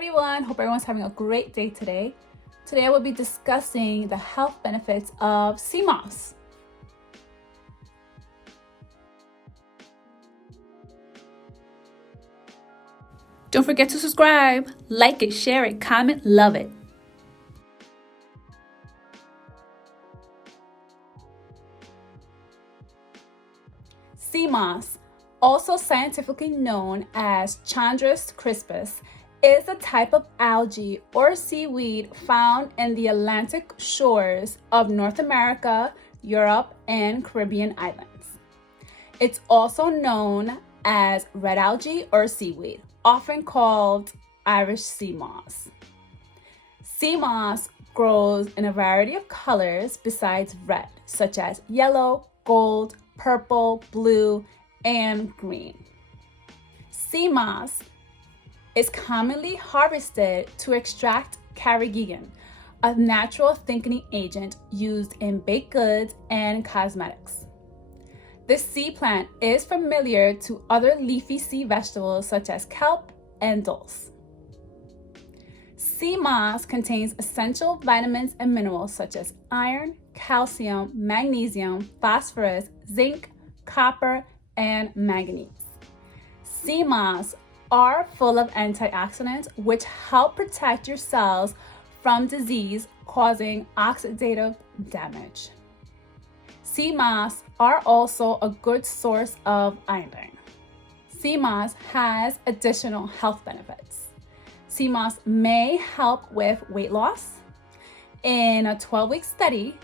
everyone, hope everyone's having a great day today. Today I will be discussing the health benefits of sea moss. Don't forget to subscribe, like it, share it, comment, love it. Sea moss, also scientifically known as Chondrus crispus, is a type of algae or seaweed found in the Atlantic shores of North America, Europe, and Caribbean islands. It's also known as red algae or seaweed, often called Irish sea moss. Sea moss grows in a variety of colors besides red, such as yellow, gold, purple, blue, and green. Sea moss is commonly harvested to extract carrageenan, a natural thickening agent used in baked goods and cosmetics. This sea plant is familiar to other leafy sea vegetables such as kelp and dulse. Sea moss contains essential vitamins and minerals such as iron, calcium, magnesium, phosphorus, zinc, copper, and manganese. Sea moss are full of antioxidants which help protect your cells from disease causing oxidative damage. Sea moss are also a good source of iodine. Sea moss has additional health benefits. Sea moss may help with weight loss. In a 12-week study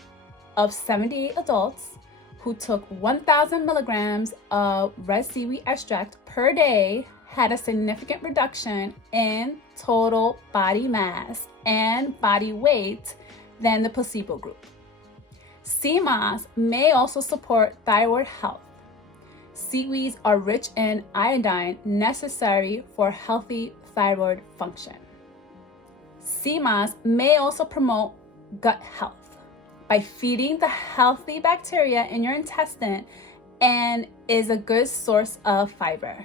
of 78 adults who took 1,000 milligrams of red seaweed extract per day had a significant reduction in total body mass and body weight than the placebo group. Sea moss may also support thyroid health. Seaweeds are rich in iodine necessary for healthy thyroid function. Sea moss may also promote gut health by feeding the healthy bacteria in your intestine and is a good source of fiber.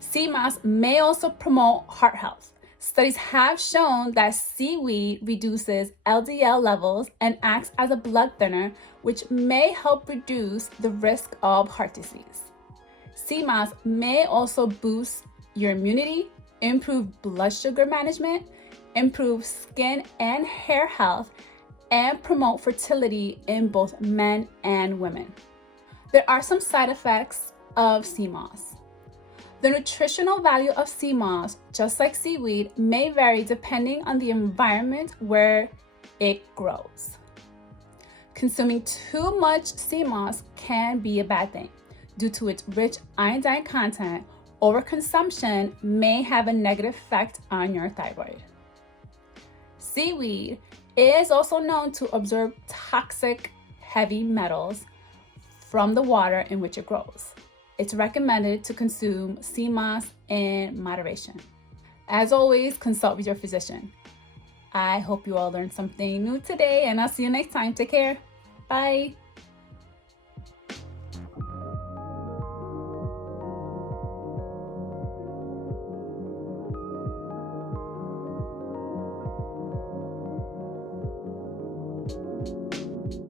Sea moss may also promote heart health. Studies have shown that seaweed reduces LDL levels and acts as a blood thinner, which may help reduce the risk of heart disease. Sea moss may also boost your immunity, improve blood sugar management, improve skin and hair health, and promote fertility in both men and women. There are some side effects of sea moss. The nutritional value of sea moss, just like seaweed, may vary depending on the environment where it grows. Consuming too much sea moss can be a bad thing. Due to its rich iodine content, overconsumption may have a negative effect on your thyroid. Seaweed is also known to absorb toxic heavy metals from the water in which it grows. It's recommended to consume sea moss in moderation. As always, consult with your physician. I hope you all learned something new today, and I'll see you next time. Take care. Bye.